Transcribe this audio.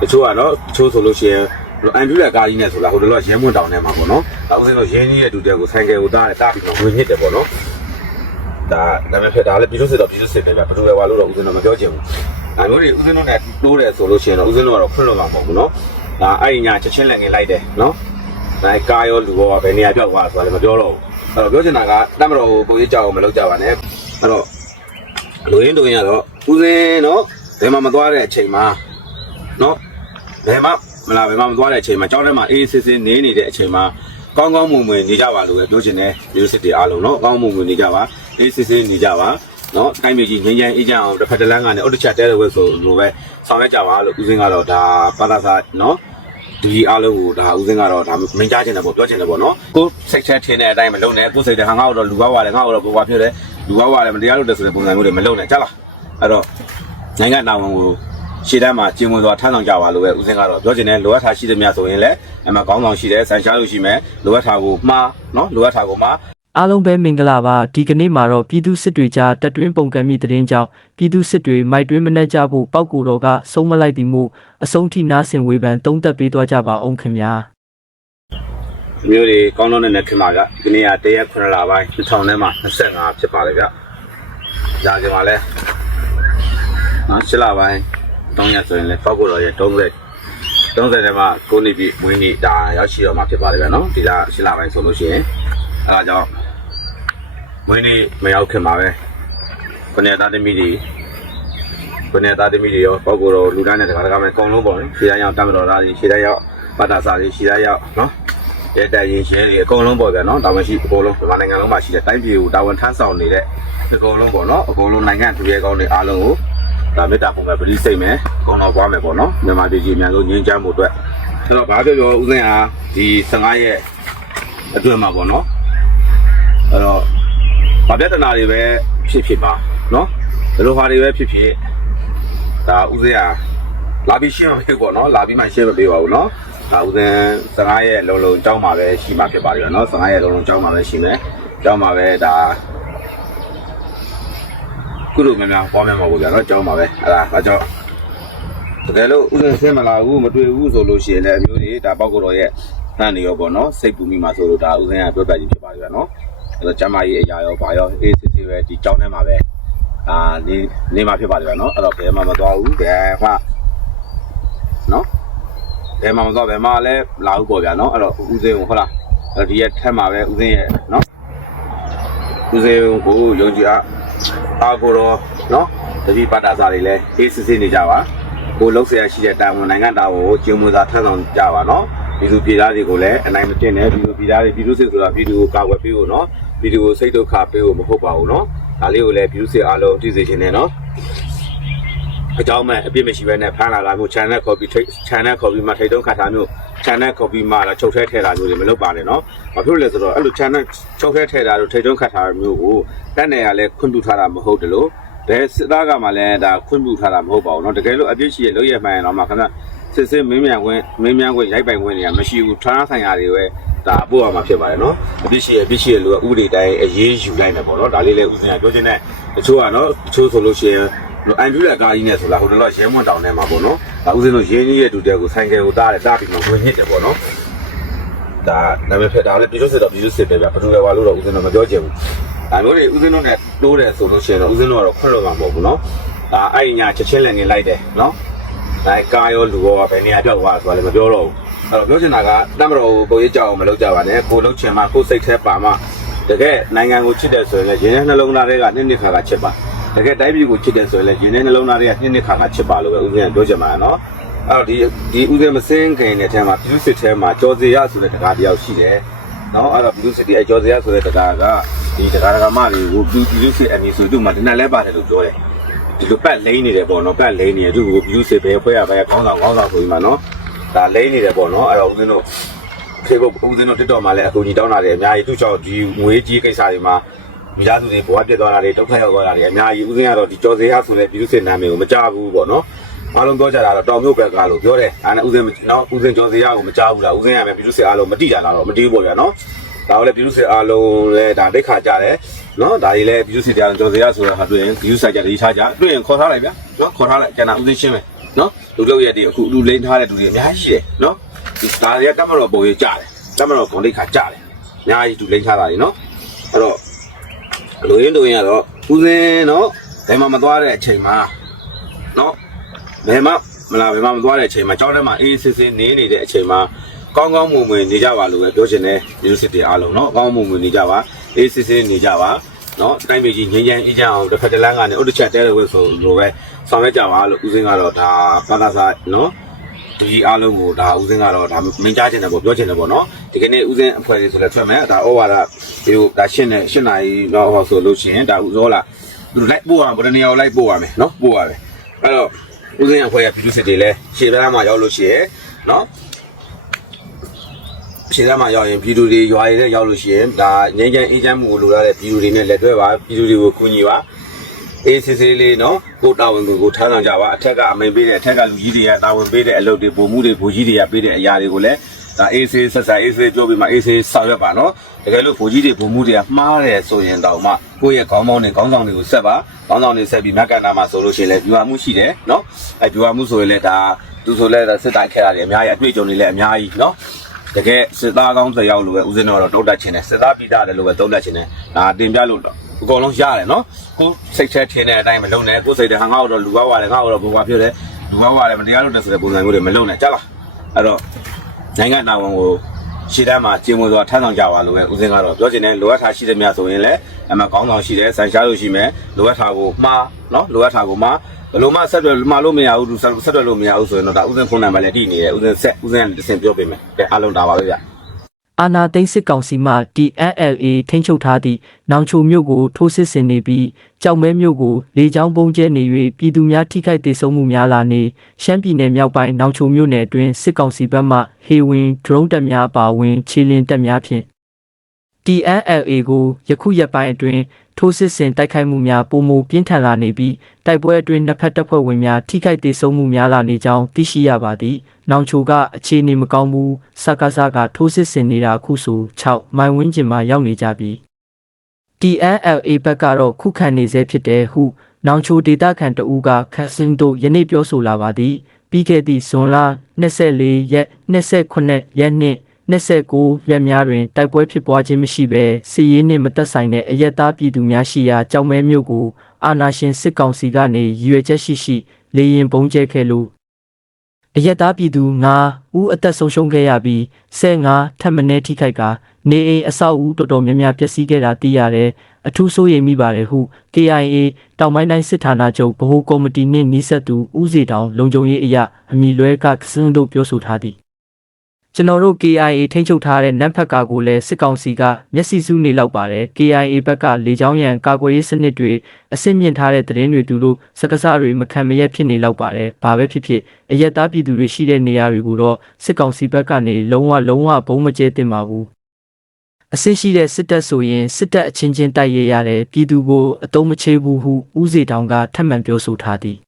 တချို့ကတော့တချို့ဆိုလို့ရှိရင်အန်ဒူလာကားကြီးနဲ့ဆိုလာဟိုတလောရဲမွန်းတောင်ထဲမှာပေါ့နော်ဒါဥစဉ်တော့ရင်းကြီးရဲ့တူတဲ့ကိုဆိုင်ကယ်ကိုတားတယ်တားပြီးတော့ဝင်ညစ်တယ်ပေါ့နော်ဒါနာမည်ဖြစ်တာလည်းပြည်သူစစ်တော့ပြည်သူစစ်ပဲဗျဘယ်သူလဲဝါလို့တော့ဥစဉ်တော့မပြောချင်ဘူးအဲမျိုးတွေဥစဉ်တို့နဲ့တိုးတယ်ဆိုလို့ရှိရင်တော့ဥစဉ်တို့ကတော့ခွင့်လွှတ်မှာမဟုတ်ဘူးနော်ဒါအဲ့ဒီညာချက်ချင်းလည်းငင်လိုက်တယ်နော်ဒါကားရောလူရောဘယ်နေရာပြောက်သွားဆိုတာလည်းမပြောတော့ဘူးအဲ့တော့ပြောချင်တာကတမတော်ကိုကိုကြီးကြောက်အောင်မလုပ်ကြပါနဲ့အဲ့တော့လူရင်းတို့ရင်ကတော့ဦးစင်းနော်ဘယ်မှမသွားတဲ့အချိန်မှာနော် ဘယ်မှမလားဘယ်မှမသွားတဲ့အချိန်မှာကျောင်းထဲမှာအေးစစ်စစ်နေနေတဲ့အချိန်မှာကောင်းကောင်းမွန်မွန်နေကြပါလို့ပဲပြောချင်တယ်မျိုးစစ်တွေအားလုံးနော်ကောင်းကောင်းမွန်မွန်နေကြပါအေးစစ်စစ်နေကြပါနော်တိုင်းပြည်ကြီးငြိမ်းချမ်းအေးချမ်းအောင်တစ်ဖက်တစ်လမ်းကနေအုတ်တစ်ချက်တဲတဲ့ဝက်ဆိုလိုပဲဆောင်ရွက်ကြပါလို့ဦးစင်းကတော့ဒါပါလာစာနော်ဒီအားလုံးကိုဒါဦးစင်းကတော့ဒါမင်းကြားချင်တယ်ပေါ့ပြောချင်တယ်ပေါ့နော်ကိုစိတ်ချက်ထင်းတဲ့အတိုင်းမလုပ်နဲ့ကိုစိတ်တဲ့ဟာငါ့တော့လူကောက်ရတယ်ငါ့တော့ဘဝဖြစ်တယ်လူကောက်ရတယ်မတရားလို့တဲ့ဆိုတဲ့ပုံစံမျိုးတွေမလုပ်နဲ့ကြားလားအဲ့တော့နိုင်ငံတာဝန်ကို ရှေ့တန်းမှာကျင်းဝင်စွာထမ်းဆောင်ကြပါလို့ပဲဦးစင်းကတော့ပြောချင်တယ်လိုအပ်တာရှိသမျှဆိုရင်လည်းအမှကောင်းဆောင်ရှိတယ်ဆန်ရှားလို့ရှိမယ်လိုအပ်တာကိုမှားနော်လိုအပ်တာကိုမှားအားလုံးပဲမင်္ဂလာပါဒီကနေ့မှာတော့ပြည်သူစစ်တွေကြားတက်တွင်းပုံကံမိသတင်းကြောင့်ပြည်သူစစ်တွေမိုက်တွင်းမနှက်ကြဖို့ပောက်ကူတော်ကဆုံးမလိုက်သည်မို့အဆုံးထိနားဆင်ဝေဖန်တုံးသက်ပေးသွားကြပါအောင်ခင်ဗျာမျိုးတွေကောင်းတော့တဲ့ခင်မာကဒီနေ့ကတရက်9လပိုင်း2000ထဲမှာ25ဖြစ်ပါလေဗျ။ဒါကြမှာလဲနော်7လပိုင်း 3ရက်ဆိုရင်လဲပောက်ကိုတော်ရဲ့30 30ထဲမှာ9နှစ်ပြည့်မွေးနေ့ဒါရောက်ရှိတော့မှာဖြစ်ပါလေဗျနော်ဒီလ7လပိုင်းဆိုလို့ရှိရင်အဲဒါကြောင့်မွေးနေ့မရောက်ခင်ပါပဲခုနှစ်သားသမီးတွေခုနှစ်သားသမီးတွေရောပောက်ကိုတော်လူတန်းတဲ့တကားတကားမဲ့အကုန်လုံးပေါ့လေခြေတိုင်းရောက်တမ်းတော်သားတွေခြေတိုင်းရောက်ပတ်တာစာတွေခြေတိုင်းရောက်နော်ရဲတိုင်ရင်ရဲတွေအကုန်လုံးပေါ့ဗျာနော်တာဝန်ရှိအကုန်လုံးမြန်မာနိုင်ငံလုံးမှာရှိတဲ့တိုင်းပြည်ကိုတာဝန်ထမ်းဆောင်နေတဲ့အကုန်လုံးပေါ့နော်အကုန်လုံးနိုင်ငံသူရဲကောင်းတွေအားလုံးကို ဒါမေတ္တာပုံမဲ့ပရိစိတ်မယ်အကုန်တော့ပွားမယ်ပေါ့နော်မြန်မာပြည်ကြီးအများဆုံးငြိမ်းချမ်းမှုအတွက်အဲ့တော့ဘာပြောပြောဦးစင်းဟာဒီ15ရက်အတွင်းမှာပေါ့နော်အဲ့တော့ဗပြဿနာတွေပဲဖြစ်ဖြစ်ပါနော်ဘယ်လိုဟာတွေပဲဖြစ်ဖြစ်ဒါဦးစင်းဟာလာပြီးရှင်းမပေးဘူးပေါ့နော်လာပြီးမှရှင်းမပေးပါဘူးနော်ဒါဥစဉ်15ရက်လုံးလုံးကြောင်းမှာပဲရှိမှာဖြစ်ပါလိမ့်မယ်နော်15ရက်လုံးလုံးကြောင်းမှာပဲရှိမယ်ကြောင်းမှာပဲဒါ ကုလိုများများပွားများမှာပေါ့ဗျာနော်ကြောင်းမှာပဲအဲ့ဒါဒါကြောင့်တကယ်လို့ဥစဉ်ဆင်းမလာဘူးမတွေ့ဘူးဆိုလို့ရှိရင်လည်းအမျိုးတွေဒါပေါက်ကတော့ရဲ့နှံ့နေရောပေါ့နော်စိတ်ပူမိမှာဆိုလို့ဒါဥစဉ်ကပြောပြခြင်းဖြစ်ပါလိမ့်မယ်နော်အဲ့တော့ကျမကြီးအရာရောဘာရောအေးစစ်စစ်ပဲဒီကြောင်းထဲမှာပဲအာနေနေမှာဖြစ်ပါလိမ့်မယ်နော်အဲ့တော့ဘယ်မှမသွားဘူးဘယ်မှနော်ဘယ်မှာမသွားဘယ်မှာလဲလာဦးပေါ့ဗျာနော်အဲ့တော့ဦးစင်းကိုဟုတ်လားအဲ့ဒီရက်ထက်မှာပဲဦးစင်းရဲ့နော်ဦးစင်းကိုယုံကြည်အား အားကိုတော့နော်တတိပတ္တာစာတွေလည်းအေးစစ်စစ်နေကြပါကိုလှုပ်ဆရာရှိတဲ့တာဝန်နိုင်ငံတော်ကိုကျင်းမွေသာထမ်းဆောင်ကြပါနော်ပြည်သူပြည်သားတွေကိုလည်းအနိုင်မတင်နဲ့ပြည်သူပြည်သားတွေပြည်သူစစ်ဆိုတာပြည်သူကိုကာကွယ်ပေးဖို့နော်ပြည်သူကိုစိတ်ဒုက္ခပေးဖို့မဟုတ်ပါဘူးနော်ဒါလေးကိုလည်းပြည်သူစစ်အားလုံးသိစေချင်တယ်နော်အကြောင်းမဲ့အပြစ်မရှိဘဲနဲ့ဖမ်းလာတာမျိုး channel copy ထိ channel copy မှာထိတ်တုံးခတ်တာမျိုး ခြံနဲ့ခုတ်ပြီးမှလာချုပ်ထဲထဲတာမျိုးတွေမလုပ်ပါနဲ့နော်။ဘာဖြစ်လို့လဲဆိုတော့အဲ့လိုခြံနဲ့ချုပ်ထဲထဲတာတို့ထိတ်တွန်းခတ်ထားတာမျိုးကိုတက်နေရလဲခွင့်ပြုထားတာမဟုတ်တလို့ဘယ်စစ်သားကမှလည်းဒါခွင့်ပြုထားတာမဟုတ်ပါဘူးနော်။တကယ်လို့အပြစ်ရှိရလို့ရမှန်ရင်တော့မှခဏစစ်စစ်မင်းမြန်ခွင့်မင်းမြန်ခွင့်ရိုက်ပိုင်ခွင့်တွေကမရှိဘူး။ထားဆိုင်ရာတွေပဲဒါပို့ရမှာဖြစ်ပါတယ်နော်အပြစ်ရှိရအပြစ်ရှိရလို့ဥပဒေတိုင်းအရေးယူလိုက်တယ်ပေါ့နော်ဒါလေးလည်းဥစဉ်ကပြောချင်တဲ့တချို့ကနော်တချို့ဆိုလို့ရှိရင် အန်ဒူလာကားကြီးနဲ့ဆိုလာဟိုတလောရဲမွန်းတောင်ထဲမှာပေါ့နော်။ဒါဥစဉ်တို့ရင်းကြီးရဲ့တူတဲ့ကိုဆိုင်ကယ်ကိုတားတယ်တားပြီးမှဝင်ညစ်တယ်ပေါ့နော်။ဒါနာမည်ဖြစ်တာလည်းပြည်သူစစ်တော့ပြည်သူစစ်ပဲဗျ။ဘယ်သူလဲပါလို့တော့ဥစဉ်တော့မပြောချင်ဘူး။ဒါမျိုးတွေဥစဉ်တို့နဲ့တိုးတယ်ဆိုလို့ရှိရင်တော့ဥစဉ်တို့ကတော့ခွင့်လို့မှာမဟုတ်ဘူးနော်။ဒါအဲ့ဒီညာချက်ချင်းလည်းနေလိုက်တယ်နော်။ဒါကားရောလူရောဘယ်နေရာပြောက်သွားဆိုတာလည်းမပြောတော့ဘူး။အဲ့တော့ပြောချင်တာကတမတော်ကိုကိုရေးကြောက်အောင်မလုပ်ကြပါနဲ့။ကိုလုံးချင်မှကိုစိတ်แท้ပါမှတကယ်နိုင်ငံကိုချစ်တယ်ဆိုရင်လည်းရင်းနှနှလုံးသားတွေကနှစ်နှစ်ခါခါချစ်ပါ တကယ်တိုင်းပြည်ကိုချစ်တယ်ဆိုရင်လည်းရင်းနှနှလုံးသားတွေကနှစ်နှစ်ခါခါချစ်ပါလို့ပဲဦးဇင်းကပြောချင်ပါနော်အဲ့တော့ဒီဒီဦးဇင်းမစင်းခင်တဲ့ထဲမှာပြည်သူစစ်ထဲမှာကြော်စီရဆိုတဲ့တကားတယောက်ရှိတယ်နော်အဲ့တော့ပြည်သူစစ်ဒီအကြော်စီရဆိုတဲ့တကားကဒီတကားတကားမတွေကိုပြည်သူစစ်အမည်ဆိုသူ့မှာဒီနေ့လဲပါတယ်လို့ပြောတယ်ဒီလိုပတ်လိမ့်နေတယ်ပေါ့နော်ပတ်လိမ့်နေတယ်သူ့ကိုပြည်သူစစ်ပဲဖွဲ့ရပဲခေါင်းဆောင်ခေါင်းဆောင်ဆိုပြီးမှနော်ဒါလိမ့်နေတယ်ပေါ့နော်အဲ့တော့ဦးဇင်းတို့ Facebook ဦးဇင်းတို့ TikTok မှာလည်းအကူကြီးတောင်းတာတွေအများကြီးသူ့ချောက်ဒီငွေကြီးကိစ္စတွေမှာ မိသားစုတွေဘဝပြတ်သွားတာတွေဒုက္ခရောက်သွားတာတွေအများကြီးဦးဇင်းကတော့ဒီကြော်စရာဆိုတဲ့ပြည်သူစစ်နာမည်ကိုမကြားဘူးပေါ့နော်အားလုံးပြောကြတာတော့တောင်မြို့ဘက်ကလို့ပြောတယ်အဲနဲ့ဦးဇင်းနော်ဦးဇင်းကြော်စရာကိုမကြားဘူးလားဦးဇင်းရမယ်ပြည်သူစစ်အားလုံးမတိကြတာတော့မတိဘူးပေါ့ဗျာနော်ဒါကလည်းပြည်သူစစ်အားလုံးလည်းဒါဒိတ်ခါကြတယ်နော်ဒါကြီးလည်းပြည်သူစစ်တရားကြော်စရာဆိုတဲ့ဟာတွေ့ရင်ပြည်သူစစ်ကြတတိထားကြတွေ့ရင်ခေါ်ထားလိုက်ဗျာနော်ခေါ်ထားလိုက်ကျန်တာဦးဇင်းရှင်းမယ်နော်လူလောက်ရက်တွေအခုလူလိမ့်ထားတဲ့လူတွေအများကြီးရှိတယ်နော်ဒီဒါတွေကတမတော်ပုံရကြတယ်တမတော်ဂုံလိတ်ခါကြတယ်အများကြီးလူလိမ့်ထားတာလေနော်အဲ့တော့ လူရင်းလူရင်းကတော့ဦးစင်းနော်ဘယ်မှမသွားတဲ့အချိန်မှာနော်ဘယ်မှမလားဘယ်မှမသွားတဲ့အချိန်မှာကြောင်းထဲမှာအေးစစ်စစ်နေနေတဲ့အချိန်မှာကောင်းကောင်းမွန်မွန်နေကြပါလို့ပဲပြောချင်တယ်မျိုးစစ်တွေအားလုံးနော်ကောင်းကောင်းမွန်မွန်နေကြပါအေးစစ်စစ်နေကြပါနော်တိုင်းပြည်ကြီးငြိမ်းချမ်းအေးချမ်းအောင်တစ်ဖက်တစ်လမ်းကနေဥဒ္ဒချက်တဲတယ်ဝဲဆိုလိုပဲဆောင်ရွက်ကြပါလို့ဦးစင်းကတော့ဒါဘာသာစာနော် ဒီအားလုံးကိုဒါဦးစင်းကတော့ဒါမင်းကြားချင်တယ်ပေါ့ပြောချင်တယ်ပေါ့နော်ဒီကနေ့ဦးစင်းအဖွဲ့လေးဆိုလဲထွက်မယ်ဒါဩဝါဒဒီလိုဒါရှင်းနေရှင်းနိုင်တော့ဟောဆိုလို့ရှိရင်ဒါဦးစောလာသူလိုက်ပို့ရမှာဗရနေအောင်လိုက်ပို့ရမယ်နော်ပို့ရမယ်အဲ့တော့ဦးစင်းအဖွဲ့ရပြည်သူစစ်တွေလဲရှေ့ဘက်မှာရောက်လို့ရှိရင်နော်ရှေ့ဘက်မှာရောက်ရင်ပြည်သူတွေရွာတွေရောက်လို့ရှိရင်ဒါငင်းချမ်းအေးချမ်းမှုကိုလိုရတဲ့ပြည်သူတွေနဲ့လက်တွဲပါပြည်သူတွေကိုကူညီပါ အေးစစ်စစ်လေးနော်ကိုတာဝန်ကိုကိုထားဆောင်ကြပါအထက်ကအမိန်ပေးတဲ့အထက်ကလူကြီးတွေကတာဝန်ပေးတဲ့အလုပ်တွေပုံမှုတွေဘူကြီးတွေကပေးတဲ့အရာတွေကိုလည်းဒါအေးစစ်ဆက်ဆက်အေးစစ်ပြောပြီးမှအေးစစ်ဆောင်ရွက်ပါနော်တကယ်လို့ဘူကြီးတွေပုံမှုတွေကမှားတယ်ဆိုရင်တောင်မှကိုယ့်ရဲ့ခေါင်းပေါင်းတွေခေါင်းဆောင်တွေကိုဆက်ပါခေါင်းဆောင်တွေဆက်ပြီးမက်ကန္တာမှာဆိုလို့ရှိရင်လည်းပြူဟာမှုရှိတယ်နော်အဲပြူဟာမှုဆိုရင်လည်းဒါသူဆိုလည်းစစ်တိုင်းခဲ့တာတွေအများကြီးအတွေ့အကြုံတွေလည်းအများကြီးနော်တကယ်စစ်သားကောင်းတစ်ယောက်လိုပဲဦးစင်းတော်တော့တုံးတက်ခြင်းတယ်စစ်သားပိတာတယ်လို့ပဲတုံးတက်ခြင်းတယ်ဒါတင်ပြလို့တော့ အကုန်လုံးရတယ်နော်ကိုစိတ်ချက်ထင်းတဲ့အတိုင်းမလုပ်နဲ့ကိုစိတ်တဲ့ဟာငါ့တော့လူကောက်ရတယ်ငါ့တော့ဘူပါဖြစ်တယ်လူကောက်ရတယ်မတရားလို့တက်ဆိုတဲ့ပုံစံမျိုးတွေမလုပ်နဲ့ကြားလားအဲ့တော့နိုင်ငံတော်ဝန်ကိုရှေ့တန်းမှာကျင်းဝစွာထမ်းဆောင်ကြပါလို့ပဲဦးစင်းကတော့ပြောချင်တယ်လိုအပ်တာရှိသမျှဆိုရင်လည်းအမှကောင်းဆောင်ရှိတယ်ဆန်ရှားလို့ရှိမယ်လိုအပ်တာကိုမှားနော်လိုအပ်တာကိုမှားဘယ်လိုမှဆက်တွယ်မှားလို့မရဘူးသူဆက်တွယ်လို့မရဘူးဆိုရင်တော့ဒါဦးစင်းဖုန်းနံပါတ်လည်းတည်နေတယ်ဦးစင်းဆက်ဦးစင်းကတစ်ဆင့်ပြောပေးမယ်ကဲအားလုံးဒါပါပဲဗျ အာနာသိန်းစစ်ကောင်စီမှ DNLA ထိန်းချုပ်ထားသည့်နောင်ချိုမြို့ကိုထိုးစစ်ဆင်နေပြီးကြောက်မဲမြို့ကိုလေကြောင်းပုံကျဲနေ၍ပြည်သူများထိခိုက်ဒေဆုံးမှုများလာနေရှမ်းပြည်နယ်မြောက်ပိုင်းနောင်ချိုမြို့နယ်အတွင်းစစ်ကောင်စီဘက်မှဟေဝင်ဒရုန်းတပ်များပါဝင်ခြေလင်းတပ်များဖြင့် TNLA ကိုယခုရက်ပိုင်းအတွင်း ထိုးစစ်ဆင်တိုက်ခိုက်မှုများပုံမူပြင်းထန်လာနေပြီးတိုက်ပွဲအတွင်းနှစ်ဖက်တပ်ဖွဲ့ဝင်များထိခိုက်ဒေဆုံးမှုများလာနေကြောင်းသိရှိရပါသည်။နောင်ချိုကအခြေအနေမကောင်းဘူးစကားစကားထိုးစစ်ဆင်နေတာခုဆို6မိုင်ဝန်းကျင်မှာရောက်နေကြပြီ။ TNLA ဘက်ကတော့ခုခံနေဆဲဖြစ်တယ်ဟုနောင်ချိုဒေတာခန်တဦးကခက်စင်းတို့ယနေ့ပြောဆိုလာပါသည်။ပြီးခဲ့သည့်ဇွန်လ24ရက်29ရက်နေ့ 29ရက်များတွင်တိုက်ပွဲဖြစ်ပွားခြင်းမရှိဘဲစီးရင်နှင့်မသက်ဆိုင်တဲ့အရက်သားပြည်သူများရှိရာကြောင်မဲမြို့ကိုအာဏာရှင်စစ်ကောင်စီကနေရည်ရွယ်ချက်ရှိရှိလေရင်ပုံကျဲခဲ့လို့အရက်သားပြည်သူ9ဦးအသက်ဆုံးရှုံးခဲ့ရပြီး15ထပ်မံထိခိုက်ကာနေအိမ်အဆောက်အဦတော်တော်များများပျက်စီးခဲ့တာသိရတယ်အထူးဆိုးရိမ်မိပါတယ်ဟု KIA တောင်ပိုင်းတိုင်းစစ်ဌာနချုပ်ဗဟိုကော်မတီနှင့်နှိဆက်သူဦးစီတောင်လုံခြုံရေးအရာအမည်လွဲကကစင်းတို့ပြောဆိုထားသည် ကျွန်တော်တို့ KIA ထိန်းချုပ်ထားတဲ့နတ်ဖက်ကာကိုလည်းစစ်ကောင်စီကမျက်စိစူးနေလောက်ပါတယ် KIA ဘက်ကလေကြောင်းရန်ကာကွယ်ရေးစနစ်တွေအဆင့်မြင့်ထားတဲ့သတင်းတွေတူလို့စကားစတွေမခံမရက်ဖြစ်နေလောက်ပါတယ်ဘာပဲဖြစ်ဖြစ်အရက်သားပြည်သူတွေရှိတဲ့နေရာတွေကိုတော့စစ်ကောင်စီဘက်ကနေလုံးဝလုံးဝဘုံမကျဲတင်ပါဘူးအဆင့်ရှိတဲ့စစ်တပ်ဆိုရင်စစ်တပ်အချင်းချင်းတိုက်ရရတယ်ပြည်သူကိုအတုံးမချေဘူးဟုဦးစီတောင်ကထပ်မံပြောဆိုထားသည်